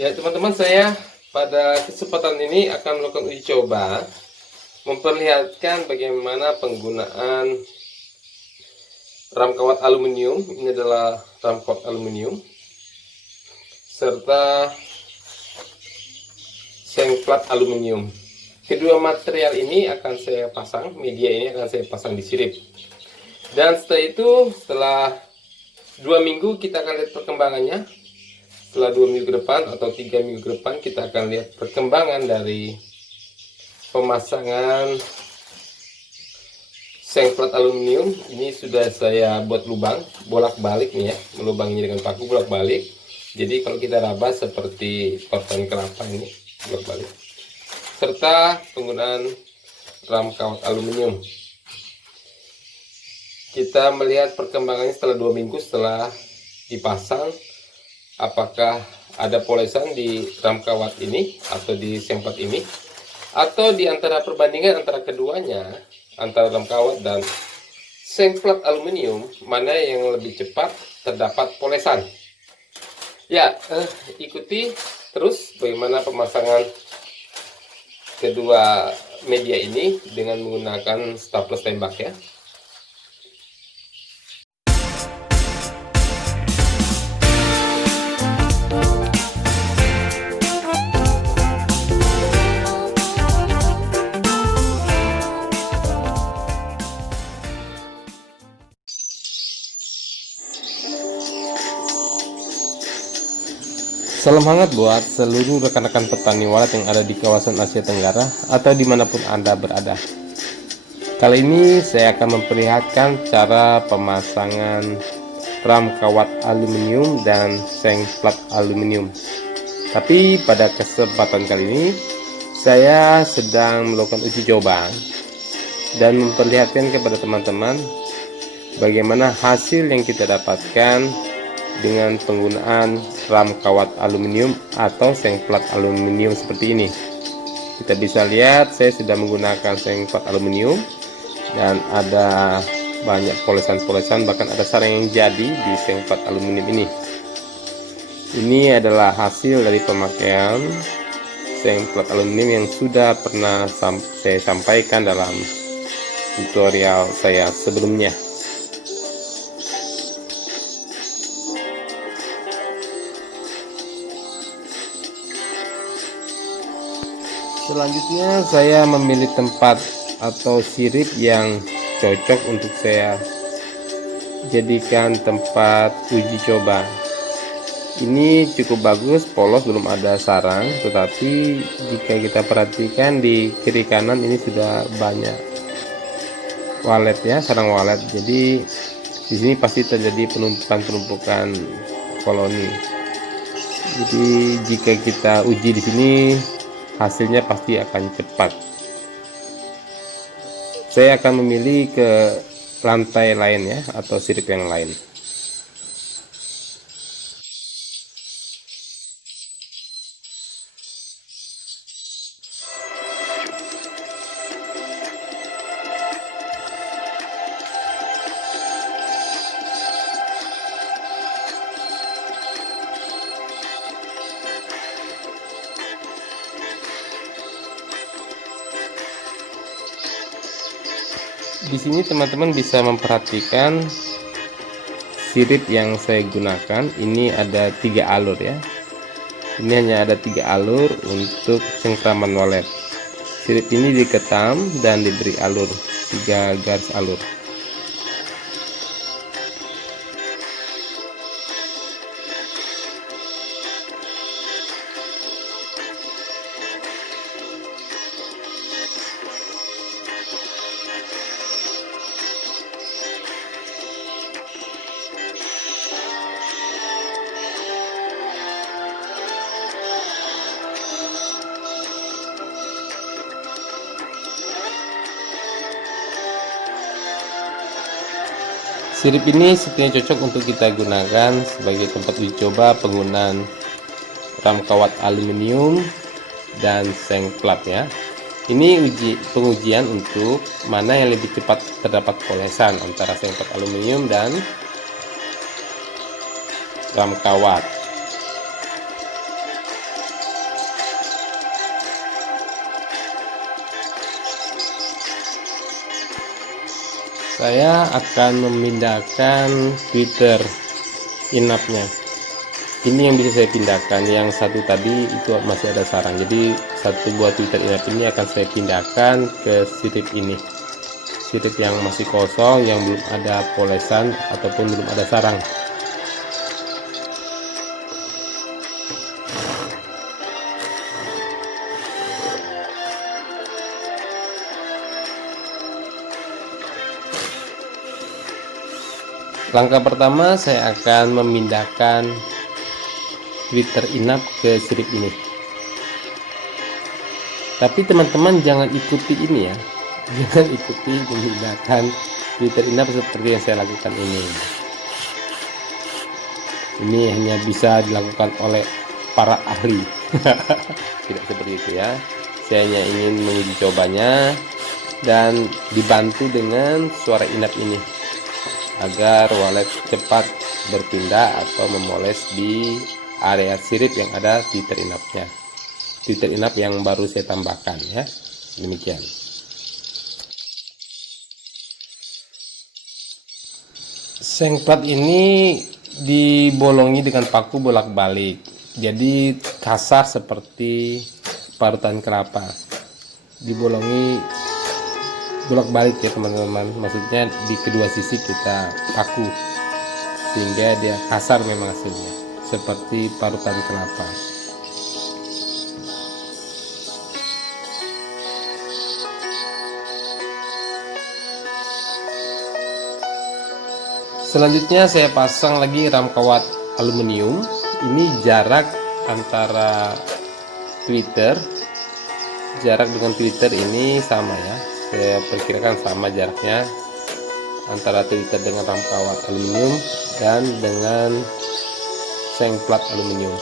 Ya teman-teman, saya pada kesempatan ini akan melakukan uji coba memperlihatkan bagaimana penggunaan ram kawat aluminium. Ini adalah ram kawat aluminium serta seng plat aluminium. Kedua material ini akan saya pasang, media ini akan saya pasang di sirip. Dan setelah itu, setelah 2 minggu kita akan lihat perkembangannya. Setelah 2 minggu ke depan atau 3 minggu ke depan, kita akan lihat perkembangan dari pemasangan seng plat aluminium. Ini sudah saya buat lubang bolak-balik nih ya, melubangnya dengan paku bolak-balik. Jadi kalau kita raba seperti potongan kelapa ini bolak-balik. Serta penggunaan ram kawat aluminium. Kita melihat perkembangannya setelah 2 minggu setelah dipasang, apakah ada polesan di ram kawat ini atau di seng plat ini, atau di antara perbandingan antara keduanya, antara ram kawat dan seng plat aluminium, mana yang lebih cepat terdapat polesan. Ya, ikuti terus bagaimana pemasangan kedua media ini dengan menggunakan staples tembak ya. Salam hangat buat seluruh rekan-rekan petani walet yang ada di kawasan Asia Tenggara atau dimanapun Anda berada. Kali ini saya akan memperlihatkan cara pemasangan ram kawat aluminium dan seng plat aluminium. Tapi pada kesempatan kali ini saya sedang melakukan uji coba dan memperlihatkan kepada teman-teman bagaimana hasil yang kita dapatkan dengan penggunaan ram kawat aluminium atau seng plat aluminium seperti ini. Kita bisa lihat saya sudah menggunakan seng plat aluminium dan ada banyak polesan-polesan, bahkan ada sarang yang jadi di seng plat aluminium ini. Ini adalah hasil dari pemakaian seng plat aluminium yang sudah pernah saya sampaikan dalam tutorial saya sebelumnya. Selanjutnya saya memilih tempat atau sirip yang cocok untuk saya jadikan tempat uji coba. Ini cukup bagus, polos, belum ada sarang, tetapi jika kita perhatikan di kiri kanan ini sudah banyak walet ya, sarang walet. Jadi di sini pasti terjadi penumpukan koloni. Jadi jika kita uji di sini, hasilnya pasti akan cepat. Saya akan memilih ke lantai lain ya, atau sirip yang lain. Di sini teman-teman bisa memperhatikan sirip yang saya gunakan. Ini ada 3 alur ya. Ini hanya ada 3 alur untuk cengkraman walet. Sirip ini diketam dan diberi alur 3 garis alur. Sirip ini sepertinya cocok untuk kita gunakan sebagai tempat uji coba penggunaan ram kawat aluminium dan seng plat ya. Ini pengujian untuk mana yang lebih cepat terdapat polesan antara seng plat aluminium dan ram kawat. Saya akan memindahkan tweeter inapnya. Ini yang bisa saya pindahkan. Yang satu tadi itu masih ada sarang, jadi satu buah tweeter inap ini akan saya pindahkan ke sirip ini, sirip yang masih kosong, yang belum ada polesan ataupun belum ada sarang. Langkah pertama, saya akan memindahkan tweeter inap ke sirip ini. Tapi teman-teman jangan ikuti ini ya, jangan ikuti memindahkan tweeter inap seperti yang saya lakukan ini. Ini hanya bisa dilakukan oleh para ahli. Tidak seperti itu ya. Saya hanya ingin menguji cobanya dan dibantu dengan suara inap ini, agar walet cepat berpindah atau memoles di area sirip yang ada tweeter inapnya, tweeter inap yang baru saya tambahkan ya. Demikian. Seng plat ini dibolongi dengan paku bolak-balik, jadi kasar seperti parutan kelapa. Dibolongi bolak-balik ya teman-teman, maksudnya di kedua sisi kita paku sehingga dia kasar memang hasilnya seperti parutan kelapa. Selanjutnya saya pasang lagi ram kawat aluminium. Ini jarak antara tweeter, jarak dengan tweeter ini sama ya, saya perkirakan sama jaraknya antara tweeter dengan ram kawat aluminium dan dengan seng plat aluminium.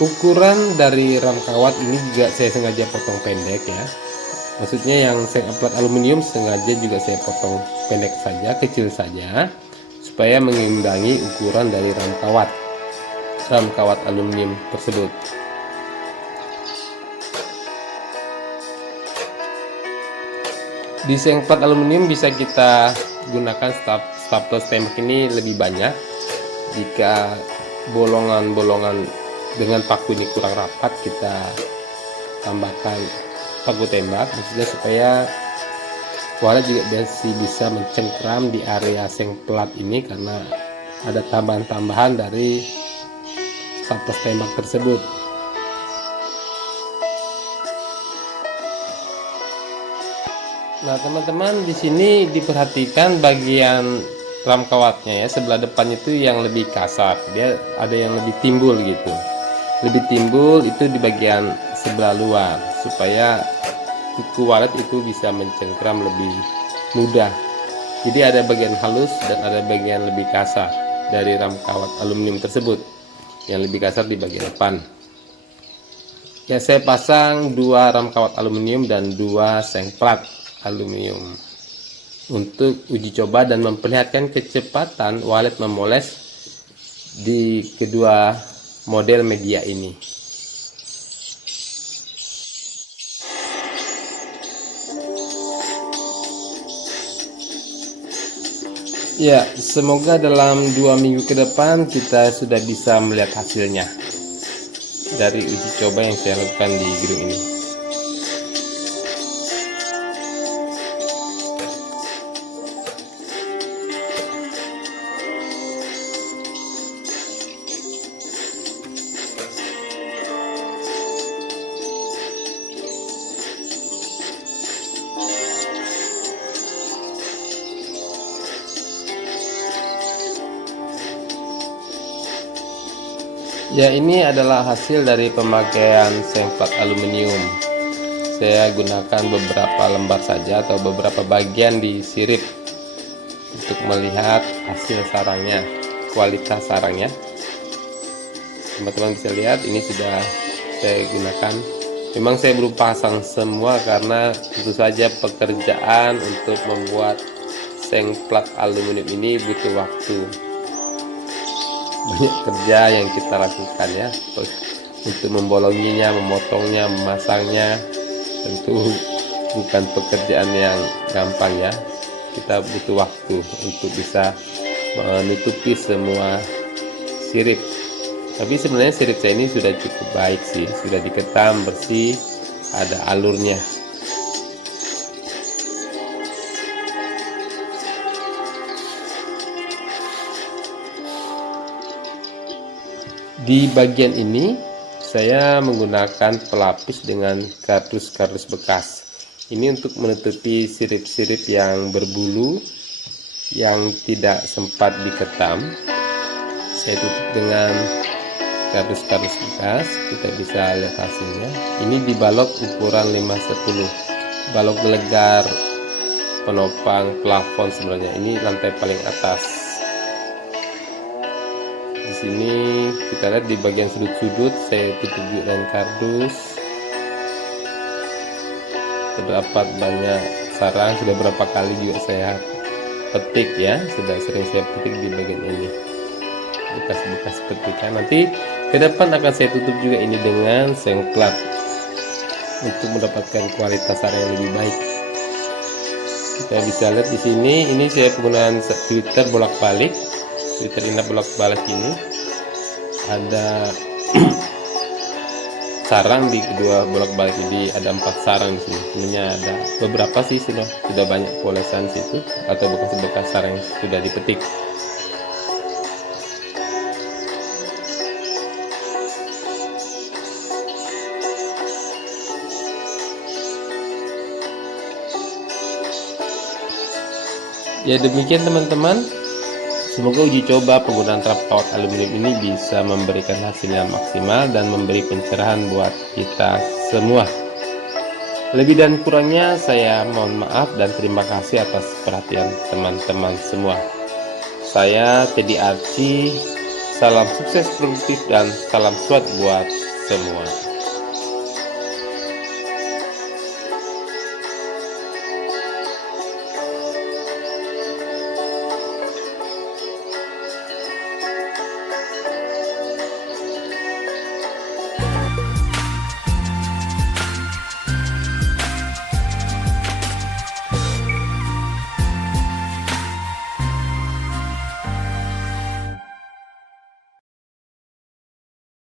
Ukuran dari ram kawat ini juga saya sengaja potong pendek ya, maksudnya yang seng plat aluminium sengaja juga saya potong pendek saja, kecil saja, supaya mengimbangi ukuran dari ram kawat aluminium tersebut. Di seng plat aluminium bisa kita gunakan staples tembak ini lebih banyak. Jika bolongan-bolongan dengan paku ini kurang rapat, kita tambahkan paku tembak, maksudnya supaya walet juga bisa mencengkram di area seng plat ini karena ada tambahan-tambahan dari staples tembak tersebut. Nah teman-teman, di sini diperhatikan bagian ram kawatnya ya, sebelah depan itu yang lebih kasar, dia ada yang lebih timbul gitu, lebih timbul itu di bagian sebelah luar, supaya kuku walet itu bisa mencengkram lebih mudah. Jadi ada bagian halus dan ada bagian lebih kasar dari ram kawat aluminium tersebut, yang lebih kasar di bagian depan. Ya, saya pasang 2 ram kawat aluminium dan 2 seng plat aluminium untuk uji coba dan memperlihatkan kecepatan walet memoles di kedua model media ini. Ya, semoga dalam 2 minggu ke depan kita sudah bisa melihat hasilnya dari uji coba yang saya lakukan di gedung ini. Ya, ini adalah hasil dari pemakaian seng plat aluminium. Saya gunakan beberapa lembar saja atau beberapa bagian di sirip untuk melihat hasil sarangnya, kualitas sarangnya. Teman-teman bisa lihat ini sudah saya gunakan. Memang saya belum pasang semua karena tentu saja pekerjaan untuk membuat seng plat aluminium ini butuh waktu. Banyak kerja yang kita lakukan ya, untuk membolonginya, memotongnya, memasangnya, tentu bukan pekerjaan yang gampang ya. kita butuh waktu untuk bisa menutupi semua sirip. Tapi sebenarnya sirip saya ini sudah cukup baik sih, sudah diketam bersih, ada alurnya. Di bagian ini saya menggunakan pelapis dengan kardus-kardus bekas. Ini untuk menutupi sirip-sirip yang berbulu yang tidak sempat diketam. Saya tutup dengan kardus-kardus bekas. Kita bisa lihat hasilnya. Ini di balok ukuran 5/10. Balok gelegar penopang plafon sebenarnya. Ini lantai paling atas. Di sini kita lihat di bagian sudut-sudut saya tutup juga dengan kardus. Terdapat banyak sarang, sudah berapa kali juga saya petik ya, sudah sering saya petik di bagian ini, bekas-bekas petikan. Nanti ke depan akan saya tutup juga ini dengan sengklat untuk mendapatkan kualitas sarang yang lebih baik. Kita bisa lihat di sini, ini saya penggunaan filter bolak-balik. Filter inap bolak-balik ini ada sarang di kedua bolak-balik ini, ada 4 sarang di sini. Sebenarnya ada beberapa sih sudah banyak polesan situ atau bekas-bekas sarang yang sudah dipetik. Ya demikian teman-teman. Semoga uji coba penggunaan trap kawat aluminium ini bisa memberikan hasil yang maksimal dan memberi pencerahan buat kita semua. Lebih dan kurangnya saya mohon maaf dan terima kasih atas perhatian teman-teman semua. Saya Teddy Archie, salam sukses produktif dan salam SWOT buat semua.